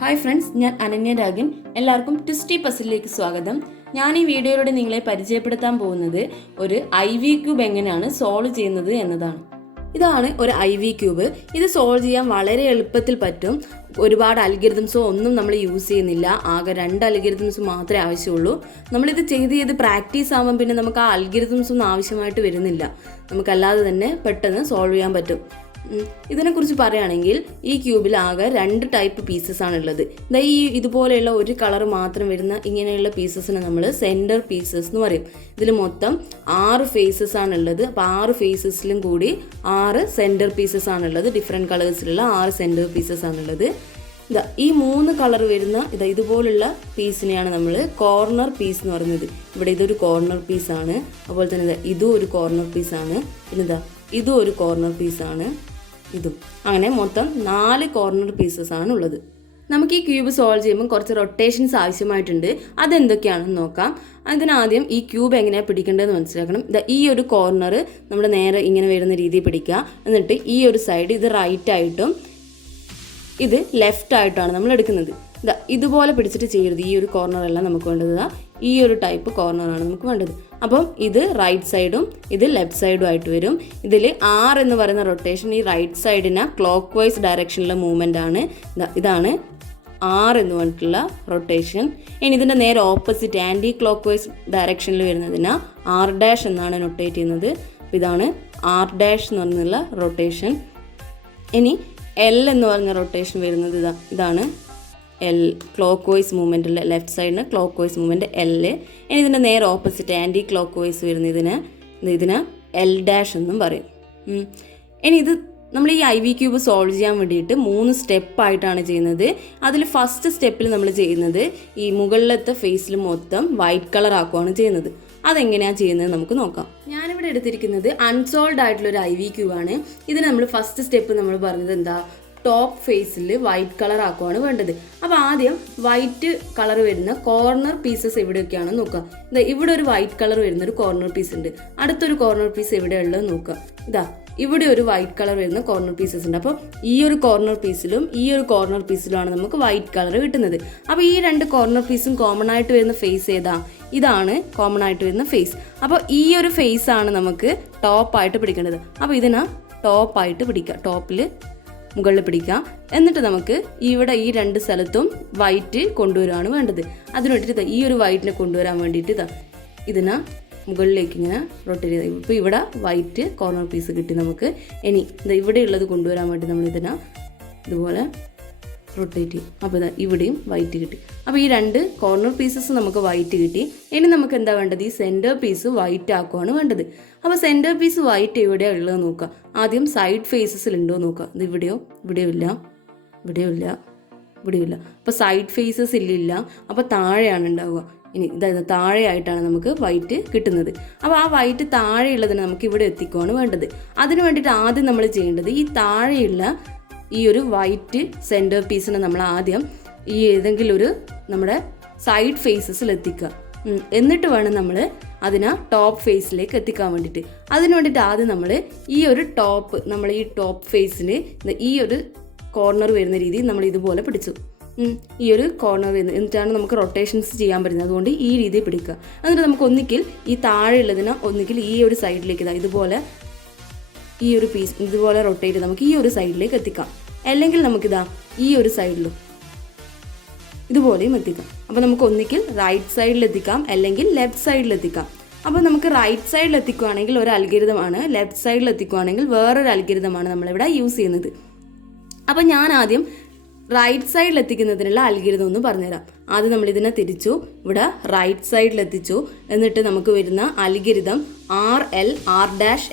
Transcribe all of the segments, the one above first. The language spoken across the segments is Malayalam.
ഹായ് ഫ്രണ്ട്സ്, ഞാൻ അനന്യ രാഗൻ. എല്ലാവർക്കും ട്വിസ്റ്റി പസിലേക്ക് സ്വാഗതം. ഞാൻ ഈ വീഡിയോയിലൂടെ നിങ്ങളെ പരിചയപ്പെടുത്താൻ പോകുന്നത് ഒരു IV ക്യൂബ് എങ്ങനെയാണ് സോൾവ് ചെയ്യുന്നത് എന്നതാണ്. ഇതാണ് ഒരു IV ക്യൂബ്. ഇത് സോൾവ് ചെയ്യാൻ വളരെ എളുപ്പത്തിൽ പറ്റും. ഒരുപാട് അൽഗരിതംസോ ഒന്നും നമ്മൾ യൂസ് ചെയ്യുന്നില്ല. ആകെ 2 അൽഗരിതംസ് മാത്രമേ ആവശ്യമുള്ളൂ. നമ്മളിത് ചെയ്ത് പ്രാക്ടീസ് ആകുമ്പോൾ പിന്നെ നമുക്ക് ആ അൽഗരിതംസ് ഒന്നും ആവശ്യമായിട്ട് വരുന്നില്ല. നമുക്കല്ലാതെ തന്നെ പെട്ടെന്ന് സോൾവ് ചെയ്യാൻ പറ്റും. ഇതിനെക്കുറിച്ച് പറയുകയാണെങ്കിൽ ഈ ക്യൂബിൽ ആകെ 2 ടൈപ്പ് പീസസ് ആണുള്ളത്. ഇതുപോലെയുള്ള ഒരു കളർ മാത്രം വരുന്ന ഇങ്ങനെയുള്ള പീസസിനെ നമ്മൾ സെൻറ്റർ പീസസ് എന്ന് പറയും. ഇതിൽ മൊത്തം 6 ഫേസസ് ആണുള്ളത്. അപ്പോൾ 6 ഫേസസിലും കൂടി 6 സെൻറ്റർ പീസസ് ആണുള്ളത്. ഡിഫറെൻറ്റ് കളേഴ്സിലുള്ള 6 സെൻറ്റർ പീസസ് ആണുള്ളത്. ഈ 3 കളർ വരുന്ന ഇതുപോലുള്ള പീസിനെയാണ് നമ്മൾ കോർണർ പീസ് എന്ന് പറയുന്നത്. ഇവിടെ ഇതൊരു കോർണർ പീസാണ്. അതുപോലെ തന്നെ ഇതും ഒരു കോർണർ പീസാണ്. പിന്നെ ഇതും ഒരു കോർണർ പീസാണ്. ഇതും അങ്ങനെ മൊത്തം 4 കോർണർ പീസസ് ആണ് ഉള്ളത്. നമുക്ക് ഈ ക്യൂബ് സോൾവ് ചെയ്യുമ്പോൾ കുറച്ച് റൊട്ടേഷൻസ് ആവശ്യമായിട്ടുണ്ട്. അതെന്തൊക്കെയാണെന്ന് നോക്കാം. അതിനാദ്യം ഈ ക്യൂബ് എങ്ങനെയാണ് പിടിക്കേണ്ടതെന്ന് മനസ്സിലാക്കണം. ഈ ഒരു കോർണർ നമ്മൾ നേരെ ഇങ്ങനെ വരുന്ന രീതിയിൽ പിടിക്കുക. എന്നിട്ട് ഈ ഒരു സൈഡ് ഇത് റൈറ്റ് ആയിട്ടും ഇത് ലെഫ്റ്റ് ആയിട്ടാണ് നമ്മൾ എടുക്കുന്നത്. ഇതുപോലെ പിടിച്ചിട്ട് ചെയ്യരുത്. ഈ ഒരു കോർണറെല്ലാം നമുക്ക് വേണ്ടത് ഈ ഒരു ടൈപ്പ് കോർണറാണ് നമുക്ക് വേണ്ടത്. അപ്പം ഇത് റൈറ്റ് സൈഡും ഇത് ലെഫ്റ്റ് സൈഡും ആയിട്ട് വരും. ഇതിൽ 6 എന്ന് പറയുന്ന റൊട്ടേഷൻ ഈ റൈറ്റ് സൈഡിന് ക്ലോക്ക് വൈസ് ഡയറക്ഷനിലെ മൂവ്മെൻ്റ് ആണ്. ഇതാണ് 6 എന്ന് പറഞ്ഞിട്ടുള്ള റൊട്ടേഷൻ. ഇനി ഇതിൻ്റെ നേരെ ഓപ്പോസിറ്റ് ആൻറ്റി ക്ലോക്ക് വൈസ് ഡയറക്ഷനിൽ വരുന്നതിന് R' എന്നാണ് നൊട്ടേറ്റ് ചെയ്യുന്നത്. ഇതാണ് R' എന്ന് പറഞ്ഞുള്ള റൊട്ടേഷൻ. ഇനി L എന്ന് പറഞ്ഞ റൊട്ടേഷൻ വരുന്നത് ഇതാണ് L, ക്ലോക്ക് വൈസ് മൂവ്മെൻറ്റിൽ ലെഫ്റ്റ് സൈഡിന് ക്ലോക്ക് വൈസ് മൂവ്മെൻറ്റ് L. ഇനി ഇതിൻ്റെ നേരെ ഓപ്പോസിറ്റ് ആൻറ്റി ക്ലോക്ക് വൈസ് വരുന്ന ഇതിന് L' എന്നും പറയും. ഇനി ഇത് നമ്മൾ ഈ IV ക്യൂബ് സോൾവ് ചെയ്യാൻ വേണ്ടിയിട്ട് 3 സ്റ്റെപ്പായിട്ടാണ് ചെയ്യുന്നത്. അതിൽ ഫസ്റ്റ് സ്റ്റെപ്പിൽ നമ്മൾ ചെയ്യുന്നത് ഈ മുകളിലത്തെ ഫേസിൽ മൊത്തം വൈറ്റ് കളർ ആക്കുകയാണ് ചെയ്യുന്നത്. അതെങ്ങനെയാണ് ചെയ്യുന്നത് നമുക്ക് നോക്കാം. ഞാനിവിടെ എടുത്തിരിക്കുന്നത് അൺസോൾഡ് ആയിട്ടുള്ളൊരു IV ക്യൂബാണ്. ഇതിന് നമ്മൾ ഫസ്റ്റ് സ്റ്റെപ്പ് നമ്മൾ പറഞ്ഞത് ടോപ്പ് ഫേസിൽ വൈറ്റ് കളർ ആക്കുവാണ് വേണ്ടത്. അപ്പോൾ ആദ്യം വൈറ്റ് കളർ വരുന്ന കോർണർ പീസസ് എവിടെയൊക്കെയാണെന്ന് നോക്കുക. ഇവിടെ ഒരു വൈറ്റ് കളർ വരുന്ന ഒരു കോർണർ പീസ് ഉണ്ട്. അടുത്തൊരു കോർണർ പീസ് എവിടെയുള്ളത് നോക്കുക. ഇവിടെ ഒരു വൈറ്റ് കളർ വരുന്ന കോർണർ പീസസ് ഉണ്ട്. അപ്പോൾ ഈ ഒരു കോർണർ പീസിലും ഈ ഒരു കോർണർ പീസിലുമാണ് നമുക്ക് വൈറ്റ് കളർ കിട്ടുന്നത്. അപ്പോൾ ഈ 2 കോർണർ പീസും കോമൺ ആയിട്ട് വരുന്ന ഫേസ് ഏതാ? ഇതാണ് കോമൺ ആയിട്ട് വരുന്ന ഫേസ്. അപ്പോൾ ഈ ഒരു ഫേസ് ആണ് നമുക്ക് ടോപ്പായിട്ട് പിടിക്കേണ്ടത്. അപ്പോൾ ഇതിനെ ടോപ്പായിട്ട് പിടിക്കുക. ടോപ്പിൽ മുകളിൽ പിടിക്കാം. എന്നിട്ട് നമുക്ക് ഇവിടെ ഈ 2 സ്ഥലത്തും വൈറ്റ് കൊണ്ടുവരികയാണ് വേണ്ടത്. അതിന് വേണ്ടിയിട്ട് ഈ ഒരു വൈറ്റിനെ കൊണ്ടുവരാൻ വേണ്ടിയിട്ട് ഇതിനെ മുകളിലേക്ക് ഇങ്ങനെ റൊട്ടേറ്റ് ചെയ്ത് ഇപ്പോൾ ഇവിടെ വൈറ്റ് കോർണർ പീസ് കിട്ടി നമുക്ക്. ഇനി ഇവിടെയുള്ളത് കൊണ്ടുവരാൻ വേണ്ടി നമ്മൾ ഇതിനെ ഇതുപോലെ റൊട്ടേറ്റ് ചെയ്യും. അപ്പോൾ ഇവിടെയും വൈറ്റ് കിട്ടി. അപ്പോൾ ഈ 2 കോർണർ പീസസ് നമുക്ക് വൈറ്റ് കിട്ടി. ഇനി നമുക്ക് എന്താ വേണ്ടത്? ഈ സെൻറ്റർ പീസ് വൈറ്റ് ആക്കുകയാണ് വേണ്ടത്. അപ്പോൾ സെൻറ്റർ പീസ് വൈറ്റ് എവിടെയാണ് ഉള്ളത് നോക്കുക. ആദ്യം സൈഡ് ഫേസസിൽ ഉണ്ടോ നോക്കുക. ഇത് ഇവിടെയോ ഇല്ല. അപ്പോൾ സൈഡ് ഫേസസ് ഇല്ല. അപ്പോൾ താഴെയാണ് ഉണ്ടാവുക. ഇനി താഴെയായിട്ടാണ് നമുക്ക് വൈറ്റ് കിട്ടുന്നത്. അപ്പോൾ ആ വൈറ്റ് താഴെയുള്ളതിന് നമുക്ക് ഇവിടെ എത്തിക്കുകയാണ് വേണ്ടത്. അതിന് വേണ്ടിയിട്ട് ആദ്യം നമ്മൾ ചെയ്യേണ്ടത് ഈ താഴെയുള്ള ഈ ഒരു വൈറ്റ് സെൻറ്റർ പീസിനെ നമ്മൾ ആദ്യം ഈ ഏതെങ്കിലും ഒരു നമ്മുടെ സൈഡ് ഫേസസിൽ എത്തിക്കുക. എന്നിട്ട് വേണം നമ്മൾ അതിനെ ടോപ്പ് ഫേസിലേക്ക് എത്തിക്കാൻ വേണ്ടിയിട്ട്. അതിന് വേണ്ടിയിട്ട് ആദ്യം നമ്മൾ ഈ ഒരു നമ്മൾ ഈ ടോപ്പ് ഫേസിന് ഈ ഒരു കോർണർ വരുന്ന രീതിയിൽ നമ്മൾ ഇതുപോലെ പിടിച്ചു. ഈ ഒരു കോർണർ വരുന്നത് എന്നിട്ടാണ് നമുക്ക് റൊട്ടേഷൻസ് ചെയ്യാൻ പറ്റുന്നത്. അതുകൊണ്ട് ഈ രീതിയിൽ പിടിക്കുക. എന്നിട്ട് നമുക്ക് ഒന്നിക്കിൽ ഈ താഴെയുള്ളതിനെ ഒന്നിക്കിൽ ഈ ഒരു സൈഡിലേക്ക് ഇതുപോലെ ഈ ഒരു പീസ് ഇതുപോലെ റൊട്ടേറ്റ് നമുക്ക് ഈ ഒരു സൈഡിലേക്ക് എത്തിക്കാം. അല്ലെങ്കിൽ നമുക്കിതാ ഈ ഒരു സൈഡിലും ഇതുപോലെയും എത്തിക്കാം. അപ്പോൾ നമുക്ക് ഒന്നിക്കിൽ റൈറ്റ് സൈഡിൽ എത്തിക്കാം, അല്ലെങ്കിൽ ലെഫ്റ്റ് സൈഡിൽ എത്തിക്കാം. അപ്പോൾ നമുക്ക് റൈറ്റ് സൈഡിൽ എത്തിക്കുകയാണെങ്കിൽ ഒരു അൽഗരിതമാണ്, ലെഫ്റ്റ് സൈഡിൽ എത്തിക്കുകയാണെങ്കിൽ വേറൊരു അൽഗരിതമാണ് നമ്മളിവിടെ യൂസ് ചെയ്യുന്നത്. അപ്പോൾ ഞാൻ ആദ്യം റൈറ്റ് സൈഡിൽ എത്തിക്കുന്നതിനുള്ള അൽഗരിതം ഒന്ന് പറഞ്ഞുതരാം. ആദ്യം നമ്മൾ ഇതിനെ തിരിച്ചു, ഇവിടെ റൈറ്റ് സൈഡിൽ എത്തിച്ചു. എന്നിട്ട് നമുക്ക് വരുന്ന അൽഗരിതം RL, R',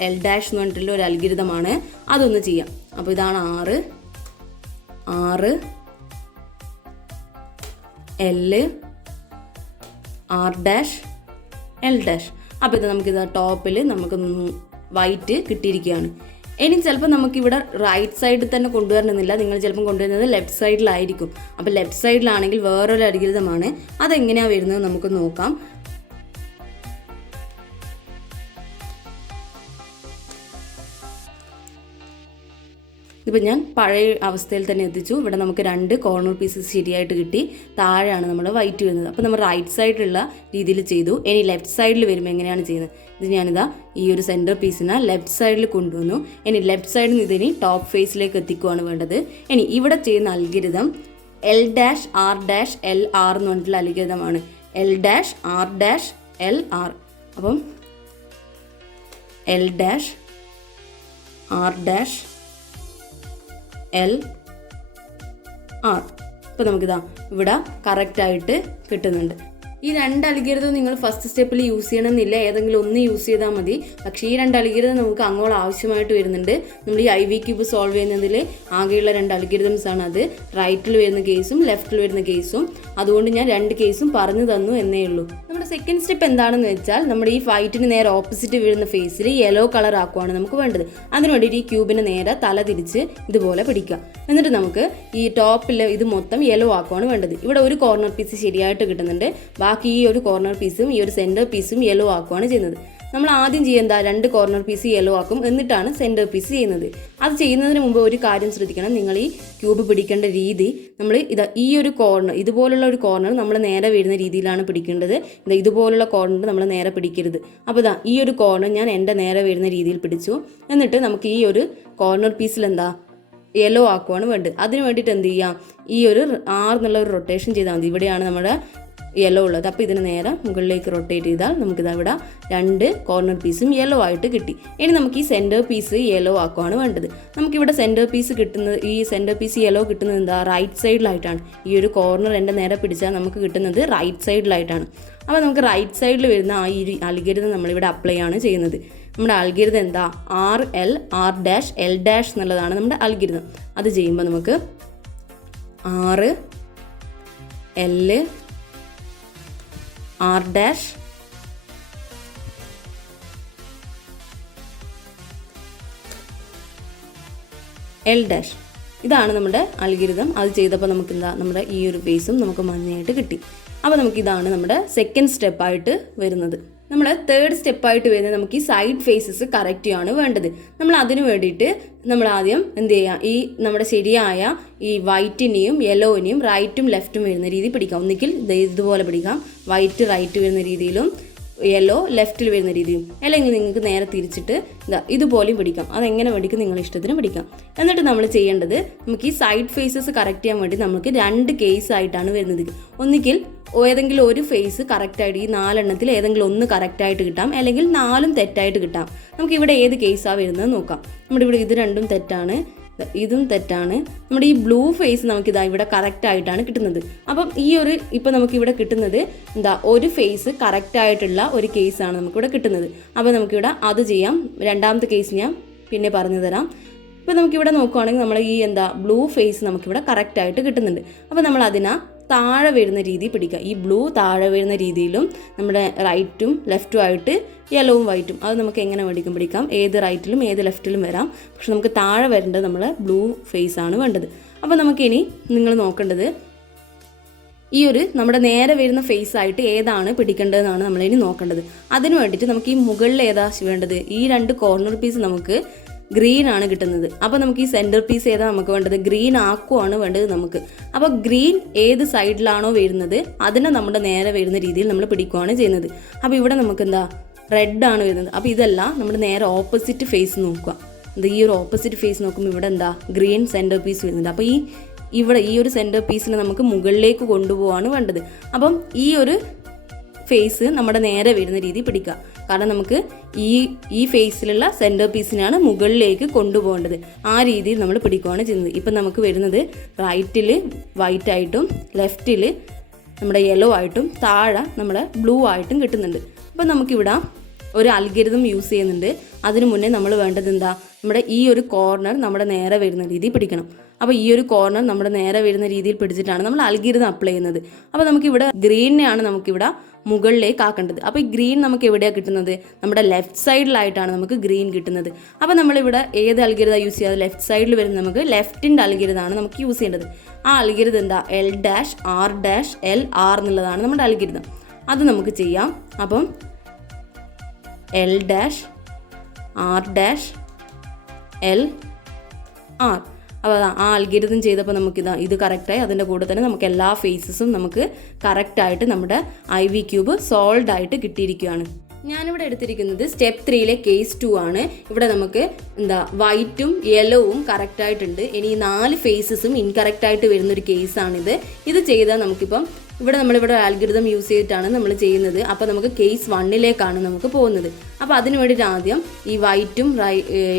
L' എന്ന് പറഞ്ഞിട്ടുള്ള ഒരു അൽഗരിതമാണ്. അതൊന്ന് ചെയ്യാം. അപ്പോൾ ഇതാണ് R, L, R', L'. അപ്പോൾ ഇത് നമുക്കിത് ടോപ്പിൽ നമുക്ക് വൈറ്റ് കിട്ടിയിരിക്കുകയാണ്. ഇനി ചിലപ്പോൾ നമുക്കിവിടെ റൈറ്റ് സൈഡിൽ തന്നെ കൊണ്ടുവരണമെന്നില്ല. നിങ്ങൾ ചിലപ്പോൾ കൊണ്ടുവരുന്നത് ലെഫ്റ്റ് സൈഡിലായിരിക്കും. അപ്പോൾ ലെഫ്റ്റ് സൈഡിലാണെങ്കിൽ വേറൊരു അൽഗരിതമാണ്. അതെങ്ങനെയാണ് വരുന്നത് നമുക്ക് നോക്കാം. ഇതിപ്പോൾ ഞാൻ പഴയ അവസ്ഥയിൽ തന്നെ എത്തിച്ചു. ഇവിടെ നമുക്ക് 2 കോർണർ പീസസ് ശരിയായിട്ട് കിട്ടി. താഴെയാണ് നമ്മൾ വൈറ്റ് വരുന്നത്. അപ്പോൾ നമ്മൾ റൈറ്റ് സൈഡിലുള്ള രീതിയിൽ ചെയ്തു. ഇനി ലെഫ്റ്റ് സൈഡിൽ വരുമ്പോൾ എങ്ങനെയാണ് ചെയ്യുന്നത്? ഇത് ഞാനിതാ ഈ ഒരു സെൻറ്റർ പീസിനെ ലെഫ്റ്റ് സൈഡിൽ കൊണ്ടുവന്നു. ഇനി ലെഫ്റ്റ് സൈഡിൽ നിന്ന് ഇതിനി ടോപ്പ് ഫേസിലേക്ക് എത്തിക്കുകയാണ് വേണ്ടത്. ഇനി ഇവിടെ ചെയ്യുന്ന അൽഗരിതം L-R-L-R എന്ന് പറഞ്ഞിട്ടുള്ള അൽഗരിതമാണ്. L-R-L-R. അപ്പം L-R-L-R. ഇപ്പോൾ നമുക്കിതാ ഇവിടെ കറക്റ്റായിട്ട് കിട്ടുന്നുണ്ട്. ഈ 2 അൽഗരിതം നിങ്ങൾ ഫസ്റ്റ് സ്റ്റെപ്പിൽ യൂസ് ചെയ്യണമെന്നില്ല, ഏതെങ്കിലും ഒന്ന് യൂസ് ചെയ്താൽ മതി. പക്ഷേ ഈ 2 അൽഗരിതം നമുക്ക് അങ്ങോളം ആവശ്യമായിട്ട് വരുന്നുണ്ട്. നമ്മൾ ഈ IV ക്യൂബ് സോൾവ് ചെയ്യുന്നതിൽ ആകെയുള്ള 2 അൽഗരിതംസ് ആണ് അത്. റൈറ്റിൽ വരുന്ന കേസും ലെഫ്റ്റിൽ വരുന്ന കേസും. അതുകൊണ്ട് ഞാൻ 2 കേസും പറഞ്ഞു തന്നു എന്നേ ഉള്ളൂ. നമ്മുടെ സെക്കൻഡ് സ്റ്റെപ്പ് എന്താണെന്ന് വെച്ചാൽ നമ്മുടെ ഈ വൈറ്റിന് നേരെ ഓപ്പോസിറ്റ് വരുന്ന ഫേസിൽ യെല്ലോ കളർ ആക്കുവാണ് നമുക്ക് വേണ്ടത്. അതിന് വേണ്ടിയിട്ട് ഈ ക്യൂബിന് നേരെ തല തിരിച്ച് ഇതുപോലെ പിടിക്കുക. എന്നിട്ട് നമുക്ക് ഈ ടോപ്പിൽ ഇത് മൊത്തം യെല്ലോ ആക്കുവാണ് വേണ്ടത്. ഇവിടെ ഒരു കോർണർ പീസ് ശരിയായിട്ട് കിട്ടുന്നുണ്ട്. ബാക്കി ഈ ഒരു കോർണർ പീസും ഈ ഒരു സെൻറ്റർ പീസും യെല്ലോ ആക്കുവാണ് ചെയ്യുന്നത്. നമ്മൾ ആദ്യം ചെയ്യുന്ന 2 കോർണർ പീസ് യെല്ലോ ആക്കും, എന്നിട്ടാണ് സെൻറ്റർ പീസ് ചെയ്യുന്നത്. അത് ചെയ്യുന്നതിന് മുമ്പ് ഒരു കാര്യം ശ്രദ്ധിക്കണം. നിങ്ങൾ ഈ ക്യൂബ് പിടിക്കേണ്ട രീതി, നമ്മൾ ഈ ഒരു കോർണർ, ഇതുപോലുള്ള ഒരു കോർണർ നമ്മൾ നേരെ വരുന്ന രീതിയിലാണ് പിടിക്കേണ്ടത്. ഇതുപോലുള്ള കോർണർ നമ്മൾ നേരെ പിടിക്കരുത്. അപ്പോൾ ഈ ഒരു കോർണർ ഞാൻ എൻ്റെ നേരെ വരുന്ന രീതിയിൽ പിടിച്ചു. എന്നിട്ട് നമുക്ക് ഈ ഒരു കോർണർ പീസിൽ യെല്ലോ ആക്കുവാണ് വേണ്ടത്. അതിന് വേണ്ടിയിട്ട് എന്ത് ചെയ്യാം, ഈ ഒരു R എന്നുള്ള ഒരു റൊട്ടേഷൻ ചെയ്താൽ മതി. ഇവിടെയാണ് നമ്മുടെ യെല്ലോ ഉള്ളത്. അപ്പോൾ ഇതിന് നേരെ മുകളിലേക്ക് റൊട്ടേറ്റ് ചെയ്താൽ നമുക്കിത് ഇവിടെ 2 കോർണർ പീസും യെല്ലോ ആയിട്ട് കിട്ടി. ഇനി നമുക്ക് ഈ സെൻറ്റർ പീസ് യെല്ലോ ആക്കുവാണ് വേണ്ടത്. നമുക്കിവിടെ സെൻറ്റർ പീസ് കിട്ടുന്നത്, ഈ സെൻറ്റർ പീസ് യെല്ലോ കിട്ടുന്നത് എന്താ, റൈറ്റ് സൈഡിലായിട്ടാണ്. ഈ ഒരു കോർണർ എൻ്റെ നേരെ പിടിച്ചാൽ നമുക്ക് കിട്ടുന്നത് റൈറ്റ് സൈഡിലായിട്ടാണ്. അപ്പോൾ നമുക്ക് റൈറ്റ് സൈഡിൽ വരുന്ന ആ ഈ അൽഗരിതം നമ്മളിവിടെ അപ്ലൈ ആണ് ചെയ്യുന്നത്. നമ്മുടെ അൽഗരിതം എന്താ, R-L-R-L- എന്നുള്ളതാണ് നമ്മുടെ അൽഗരിതം. അത് ചെയ്യുമ്പോൾ നമുക്ക് R-L-R- L- ഇതാണ് നമ്മുടെ അൽഗരിതം. അത് ചെയ്തപ്പോൾ നമുക്ക് എന്താ, നമ്മുടെ ഈ ഒരു ഫേസും നമുക്ക് മഞ്ഞയായിട്ട് കിട്ടി. അപ്പോൾ നമുക്കിതാണ് നമ്മുടെ സെക്കൻഡ് സ്റ്റെപ്പായിട്ട് വരുന്നത്. നമ്മൾ തേർഡ് സ്റ്റെപ്പായിട്ട് വരുന്നത് നമുക്ക് ഈ സൈഡ് ഫേസസ് കറക്റ്റ് ചെയ്യാണ് വേണ്ടത്. നമ്മൾ അതിന് വേണ്ടിയിട്ട് നമ്മൾ ആദ്യം എന്ത് ചെയ്യുക, ഈ നമ്മുടെ ശരിയായ ഈ വൈറ്റിനെയും യെല്ലോവിനെയും റൈറ്റും ലെഫ്റ്റും വരുന്ന രീതി പിടിക്കാം. ഒന്നിക്കിൽ ഇതുപോലെ പിടിക്കാം, വൈറ്റ് റൈറ്റ് വരുന്ന രീതിയിലും യെല്ലോ ലെഫ്റ്റിൽ വരുന്ന രീതിയും. അല്ലെങ്കിൽ നിങ്ങൾക്ക് നേരെ തിരിച്ചിട്ട് ഇതുപോലെയും പിടിക്കാം. അതെങ്ങനെ വേണ്ടിക്കും നിങ്ങൾ ഇഷ്ടത്തിന് പിടിക്കാം. എന്നിട്ട് നമ്മൾ ചെയ്യേണ്ടത്, നമുക്ക് ഈ സൈഡ് ഫേസസ് കറക്റ്റ് ചെയ്യാൻ വേണ്ടി നമുക്ക് 2 കേസ് ആയിട്ടാണ് വരുന്നത്. ഒന്നിക്കിൽ ഏതെങ്കിലും ഒരു ഫേസ് കറക്റ്റായിട്ട്, ഈ 4 എണ്ണത്തിൽ ഏതെങ്കിലും ഒന്ന് കറക്റ്റായിട്ട് കിട്ടാം, അല്ലെങ്കിൽ 4ഉം തെറ്റായിട്ട് കിട്ടാം. നമുക്കിവിടെ ഏത് കേസാണ് വരുന്നത് നോക്കാം. നമ്മുടെ ഇവിടെ ഇത് 2ഉം തെറ്റാണ്, ഇതും തെറ്റാണ്. നമ്മുടെ ഈ ബ്ലൂ ഫേസ് നമുക്കിതാ ഇവിടെ കറക്റ്റ് ആയിട്ടാണ് കിട്ടുന്നത്. അപ്പം ഈ ഒരു ഇപ്പം നമുക്കിവിടെ കിട്ടുന്നത് ഒരു ഫേസ് കറക്റ്റായിട്ടുള്ള ഒരു കേസാണ് നമുക്കിവിടെ കിട്ടുന്നത്. അപ്പോൾ നമുക്കിവിടെ അത് ചെയ്യാം. രണ്ടാമത്തെ കേസ് ഞാൻ പിന്നെ പറഞ്ഞു തരാം. ഇപ്പോൾ നമുക്കിവിടെ നോക്കുകയാണെങ്കിൽ നമ്മൾ ഈ ബ്ലൂ ഫേസ് നമുക്കിവിടെ കറക്റ്റായിട്ട് കിട്ടുന്നുണ്ട്. അപ്പോൾ നമ്മൾ അതിനെ താഴെ വരുന്ന രീതി പിടിക്കുക. ഈ ബ്ലൂ താഴെ വരുന്ന രീതിയിലും നമ്മുടെ റൈറ്റും ലെഫ്റ്റും ആയിട്ട് യെല്ലോവും വൈറ്റും അത് നമുക്ക് എങ്ങനെ വേണ്ടിക്കും പിടിക്കാം. ഏത് റൈറ്റിലും ഏത് ലെഫ്റ്റിലും വരാം. പക്ഷെ നമുക്ക് താഴെ വരേണ്ടത് നമ്മൾ ബ്ലൂ ഫേസ് ആണ് വേണ്ടത്. അപ്പോൾ നമുക്കിനി നിങ്ങൾ നോക്കേണ്ടത് ഈ ഒരു നമ്മുടെ നേരെ വരുന്ന ഫേസ് ആയിട്ട് ഏതാണ് പിടിക്കേണ്ടതെന്നാണ് നമ്മളിനി നോക്കേണ്ടത്. അതിന് വേണ്ടിയിട്ട് നമുക്ക് ഈ മുകളിൽ ഏതാ വേണ്ടത്, ഈ 2 കോർണർ പീസ് നമുക്ക് ഗ്രീൻ ആണ് കിട്ടുന്നത്. അപ്പോൾ നമുക്ക് ഈ സെൻറ്റർ പീസ് ഏതാ നമുക്ക് വേണ്ടത്, ഗ്രീൻ ആക്കുവാണ് വേണ്ടത് നമുക്ക്. അപ്പോൾ ഗ്രീൻ ഏത് സൈഡിലാണോ വരുന്നത് അതിനെ നമ്മുടെ നേരെ വരുന്ന രീതിയിൽ നമ്മൾ പിടിക്കുകയാണ് ചെയ്യുന്നത്. അപ്പോൾ ഇവിടെ നമുക്ക് റെഡ് ആണ് വരുന്നത്. അപ്പോൾ ഇതല്ല, നമ്മുടെ നേരെ ഓപ്പോസിറ്റ് ഫേസ് നോക്കുക. ഈ ഒരു ഓപ്പോസിറ്റ് ഫേസ് നോക്കുമ്പോൾ ഇവിടെ ഗ്രീൻ സെൻറ്റർ പീസ് വരുന്നുണ്ട്. അപ്പോൾ ഇവിടെ ഈ ഒരു സെൻറ്റർ പീസിനെ നമുക്ക് മുകളിലേക്ക് കൊണ്ടുപോകാണ് വേണ്ടത്. അപ്പം ഈ ഒരു ഫേസ് നമ്മുടെ നേരെ വരുന്ന രീതി പിടിക്കുക. കാരണം നമുക്ക് ഈ ഫേസിലുള്ള സെൻറ്റർ പീസിനാണ് മുകളിലേക്ക് കൊണ്ടുപോകേണ്ടത്. ആ രീതിയിൽ നമ്മൾ പിടിക്കുകയാണ് ചെയ്യുന്നത്. ഇപ്പം നമുക്ക് വരുന്നത് റൈറ്റിൽ വൈറ്റ് ആയിട്ടും ലെഫ്റ്റിൽ നമ്മുടെ യെല്ലോ ആയിട്ടും താഴെ നമ്മുടെ ബ്ലൂ ആയിട്ടും കിട്ടുന്നുണ്ട്. അപ്പം നമുക്കിവിടെ ഒരു അൽഗരിതം യൂസ് ചെയ്യുന്നുണ്ട്. അതിനു മുന്നേ നമ്മൾ വേണ്ടത് നമ്മുടെ ഈ ഒരു കോർണർ നമ്മുടെ നേരെ വരുന്ന രീതിയിൽ പിടിക്കണം. അപ്പോൾ ഈ ഒരു കോർണർ നമ്മുടെ നേരെ വരുന്ന രീതിയിൽ പിടിച്ചിട്ടാണ് നമ്മൾ അൽഗരിതം അപ്ലൈ ചെയ്യുന്നത്. അപ്പോൾ നമുക്കിവിടെ ഗ്രീനെയാണ് നമുക്കിവിടെ മുകളിലേക്ക് ആക്കേണ്ടത്. അപ്പോൾ ഈ ഗ്രീൻ നമുക്ക് എവിടെയാണ് കിട്ടുന്നത്, നമ്മുടെ ലെഫ്റ്റ് സൈഡിലായിട്ടാണ് നമുക്ക് ഗ്രീൻ കിട്ടുന്നത്. അപ്പോൾ നമ്മളിവിടെ ഏത് അൽഗരിതം യൂസ് ചെയ്യാതെ ലെഫ്റ്റ് സൈഡിൽ വരുന്ന നമുക്ക് ലെഫ്റ്റിൻ്റെ അൽഗരിതമാണ് നമുക്ക് യൂസ് ചെയ്യേണ്ടത്. ആ അൽഗരിതം L-R-L-R എന്നുള്ളതാണ് നമ്മുടെ അൽഗരിതം. അത് നമുക്ക് ചെയ്യാം. അപ്പം L-R-L-R അപ്പോൾ ആ അൽഗോരിതം ചെയ്തപ്പോൾ നമുക്കിതാ ഇത് കറക്റ്റായി. അതിൻ്റെ കൂടെ തന്നെ നമുക്ക് എല്ലാ ഫേസസും നമുക്ക് കറക്റ്റായിട്ട് നമ്മുടെ IV ക്യൂബ് സോൾവ് ആയിട്ട് കിട്ടിയിരിക്കുകയാണ്. ഞാനിവിടെ എടുത്തിരിക്കുന്നത് സ്റ്റെപ്പ് 3 കേസ് 2 ആണ്. ഇവിടെ നമുക്ക് വൈറ്റും യെല്ലോവും കറക്റ്റായിട്ടുണ്ട്. ഇനി 4 ഫേസസും ഇൻകറക്റ്റായിട്ട് വരുന്നൊരു കേസാണിത്. ഇത് ചെയ്താൽ നമുക്കിപ്പം നമ്മളിവിടെ ആൽഗോരിതം യൂസ് ചെയ്തിട്ടാണ് നമ്മൾ ചെയ്യുന്നത്. അപ്പോൾ നമുക്ക് കേസ് 1 നമുക്ക് പോകുന്നത്. അപ്പോൾ അതിന് വേണ്ടിയിട്ട് ആദ്യം ഈ വൈറ്റും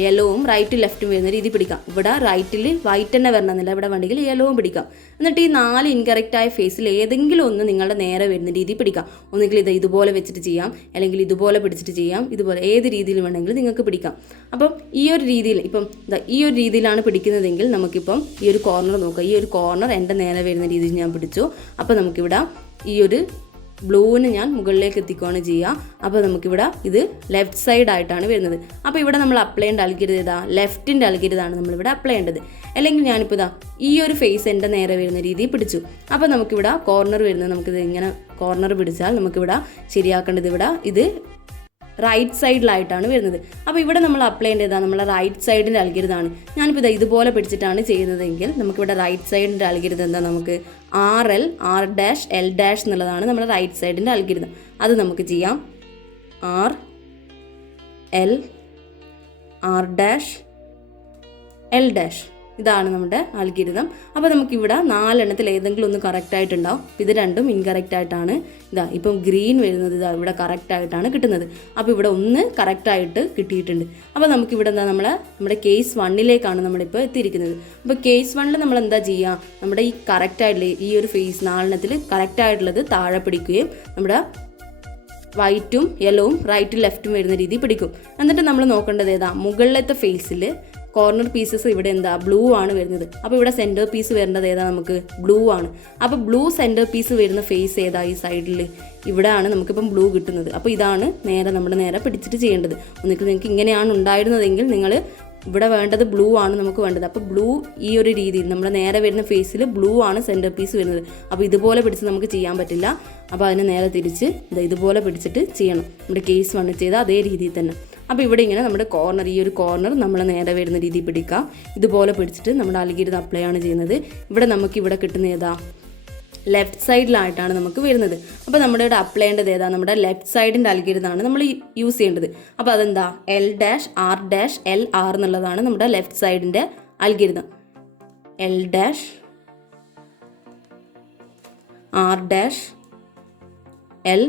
യെല്ലോവും റൈറ്റും ലെഫ്റ്റും വരുന്ന രീതി പിടിക്കാം. ഇവിടെ റൈറ്റിൽ വൈറ്റ് തന്നെ വരണമെന്നില്ല, ഇവിടെ വേണമെങ്കിൽ യെല്ലോവും പിടിക്കാം. എന്നിട്ട് ഈ 4 ഇൻകറക്റ്റായ ഫേസിൽ ഏതെങ്കിലും ഒന്ന് നിങ്ങളുടെ നേരെ വരുന്ന രീതി പിടിക്കാം. ഒന്നുകിൽ ഇതുപോലെ വെച്ചിട്ട് ചെയ്യാം, അല്ലെങ്കിൽ ഇതുപോലെ പിടിച്ചിട്ട് ചെയ്യാം, ഇതുപോലെ ഏത് രീതിയിൽ വേണമെങ്കിലും നിങ്ങൾക്ക് പിടിക്കാം. അപ്പം ഈ ഒരു രീതിയിൽ ഈ ഒരു രീതിയിലാണ് പിടിക്കുന്നതെങ്കിൽ നമുക്കിപ്പം ഈ ഒരു കോർണർ നോക്കാം. ഈ ഒരു കോർണർ എൻ്റെ നേരെ വരുന്ന രീതിയിൽ ഞാൻ പിടിച്ചു. അപ്പോൾ നമുക്കിവിടെ ഈ ഒരു ബ്ലൂവിന് ഞാൻ മുകളിലേക്ക് എത്തിക്കുകയാണ് ചെയ്യുക. അപ്പോൾ നമുക്കിവിടെ ഇത് ലെഫ്റ്റ് സൈഡ് ആയിട്ടാണ് വരുന്നത്. അപ്പോൾ ഇവിടെ നമ്മൾ അപ്ലൈ ചെയ്യേണ്ട അൽഗോരിതം ലെഫ്റ്റിൻ്റെ അൽഗോരിതമാണ് നമ്മളിവിടെ അപ്ലൈ ചെയ്യേണ്ടത്. അല്ലെങ്കിൽ ഞാനിപ്പോൾ ഈ ഒരു ഫേസ് എൻ്റെ നേരെ വരുന്ന രീതിയിൽ പിടിച്ചു. അപ്പോൾ നമുക്കിവിടെ കോർണർ വരുന്നത് നമുക്കിത് ഇങ്ങനെ കോർണർ പിടിച്ചാൽ നമുക്കിവിടെ ശരിയാക്കേണ്ടത് ഇത് റൈറ്റ് സൈഡിലായിട്ടാണ് വരുന്നത്. അപ്പോൾ ഇവിടെ നമ്മൾ അപ്ലൈ ചെയ്യേണ്ടതാണ് നമ്മളെ റൈറ്റ് സൈഡിൻ്റെ അൽഗോരിതമാണ്. ഞാനിപ്പോൾ ഇതുപോലെ പിടിച്ചിട്ടാണ് ചെയ്യുന്നതെങ്കിൽ നമുക്കിവിടെ റൈറ്റ് സൈഡിൻ്റെ അൽഗോരിതം എന്താ, നമുക്ക് RL R' L' എന്നുള്ളതാണ് നമ്മുടെ റൈറ്റ് സൈഡിൻ്റെ അൽഗോരിതം. അത് നമുക്ക് ചെയ്യാം. RL R' L', ഇതാണ് നമ്മുടെ അൽഗോരിതം. അപ്പോൾ നമുക്കിവിടെ 4 എണ്ണത്തിൽ ഏതെങ്കിലും ഒന്ന് കറക്റ്റായിട്ടുണ്ടാവും. ഇത് രണ്ടും ഇൻകറക്റ്റായിട്ടാണ്. ഇപ്പം ഗ്രീൻ വരുന്നത് ഇവിടെ കറക്റ്റായിട്ടാണ് കിട്ടുന്നത്. അപ്പോൾ ഇവിടെ ഒന്ന് കറക്റ്റായിട്ട് കിട്ടിയിട്ടുണ്ട്. അപ്പോൾ നമുക്കിവിടെ നമ്മുടെ കേസ് 1 നമ്മളിപ്പോൾ എത്തിയിരിക്കുന്നത്. അപ്പോൾ കേസ് 1 നമ്മൾ എന്താ ചെയ്യുക, നമ്മുടെ ഈ കറക്റ്റായിട്ടുള്ള ഈ ഒരു ഫേസ് 4 എണ്ണത്തിൽ കറക്റ്റായിട്ടുള്ളത് താഴെ പിടിക്കുകയും നമ്മുടെ വൈറ്റും യെല്ലോവും റൈറ്റും ലെഫ്റ്റും വരുന്ന രീതി പിടിക്കും. എന്നിട്ട് നമ്മൾ നോക്കേണ്ടത് മുകളിലത്തെ ഫേസിൽ കോർണർ പീസസ് ഇവിടെ ബ്ലൂ ആണ് വരുന്നത്. അപ്പോൾ ഇവിടെ സെൻറ്റർ പീസ് വരേണ്ടത് നമുക്ക് ബ്ലൂ ആണ്. അപ്പോൾ ബ്ലൂ സെൻറ്റർ പീസ് വരുന്ന ഫേസ് ഈ സൈഡിൽ ഇവിടെയാണ് നമുക്കിപ്പം ബ്ലൂ കിട്ടുന്നത്. അപ്പോൾ ഇതാണ് നമ്മുടെ നേരെ പിടിച്ചിട്ട് ചെയ്യേണ്ടത്. ഒന്നിക്ക് നിങ്ങൾക്ക് ഇങ്ങനെയാണ് ഉണ്ടായിരുന്നതെങ്കിൽ നിങ്ങൾ ഇവിടെ വേണ്ടത് ബ്ലൂ ആണ് നമുക്ക് വേണ്ടത്. അപ്പോൾ ബ്ലൂ ഈ ഒരു രീതിയിൽ നമ്മുടെ നേരെ വരുന്ന ഫേസിൽ ബ്ലൂ ആണ് സെൻറ്റർ പീസ് വരുന്നത്. അപ്പോൾ ഇതുപോലെ പിടിച്ച് നമുക്ക് ചെയ്യാൻ പറ്റില്ല. അപ്പോൾ അതിനെ നേരെ തിരിച്ച് ഇതുപോലെ പിടിച്ചിട്ട് ചെയ്യണം. നമ്മുടെ കേസ് 1 ചെയ്താൽ അതേ രീതിയിൽ തന്നെ. അപ്പോൾ ഇവിടെ ഇങ്ങനെ നമ്മുടെ കോർണർ ഈ ഒരു കോർണർ നമ്മൾ നേരെ വരുന്ന രീതിയിൽ പിടിക്കാം. ഇതുപോലെ പിടിച്ചിട്ട് നമ്മുടെ അൽഗോരിതം അപ്ലൈ ആണ് ചെയ്യുന്നത്. ഇവിടെ നമുക്കിവിടെ കിട്ടുന്ന ലെഫ്റ്റ് സൈഡിലായിട്ടാണ് നമുക്ക് വരുന്നത്. അപ്പോൾ നമ്മുടെ ഇവിടെ അപ്ലൈ ചെയ്യേണ്ടത് നമ്മുടെ ലെഫ്റ്റ് സൈഡിൻ്റെ അൽഗോരിതമാണ് നമ്മൾ യൂസ് ചെയ്യേണ്ടത്. അപ്പോൾ അതെന്താ L' R' L R എന്നുള്ളതാണ് നമ്മുടെ ലെഫ്റ്റ് സൈഡിൻ്റെ algorithm. L' R' L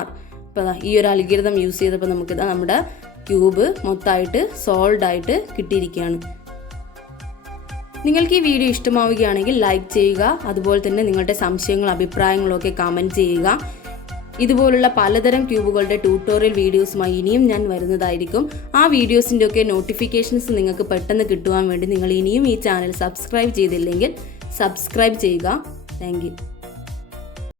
R. അപ്പോൾ ഈ ഒരു അൽഗോരിതം യൂസ് ചെയ്തപ്പോൾ നമുക്ക് നമ്മുടെ ക്യൂബ് മൊത്തമായിട്ട് സോൾവ് ആയിട്ട് കിട്ടിയിരിക്കുകയാണ്. നിങ്ങൾക്ക് ഈ വീഡിയോ ഇഷ്ടമാവുകയാണെങ്കിൽ ലൈക്ക് ചെയ്യുക. അതുപോലെ തന്നെ നിങ്ങളുടെ സംശയങ്ങളും അഭിപ്രായങ്ങളും ഒക്കെ കമൻറ്റ് ചെയ്യുക. ഇതുപോലുള്ള പലതരം ക്യൂബുകളുടെ ട്യൂട്ടോറിയൽ വീഡിയോസുമായി ഇനിയും ഞാൻ വരുന്നതായിരിക്കും. ആ വീഡിയോസിൻ്റെ ഒക്കെ നോട്ടിഫിക്കേഷൻസ് നിങ്ങൾക്ക് പെട്ടെന്ന് കിട്ടുവാൻ വേണ്ടി നിങ്ങൾ ഇനിയും ഈ ചാനൽ സബ്സ്ക്രൈബ് ചെയ്തില്ലെങ്കിൽ സബ്സ്ക്രൈബ് ചെയ്യുക. Thank you.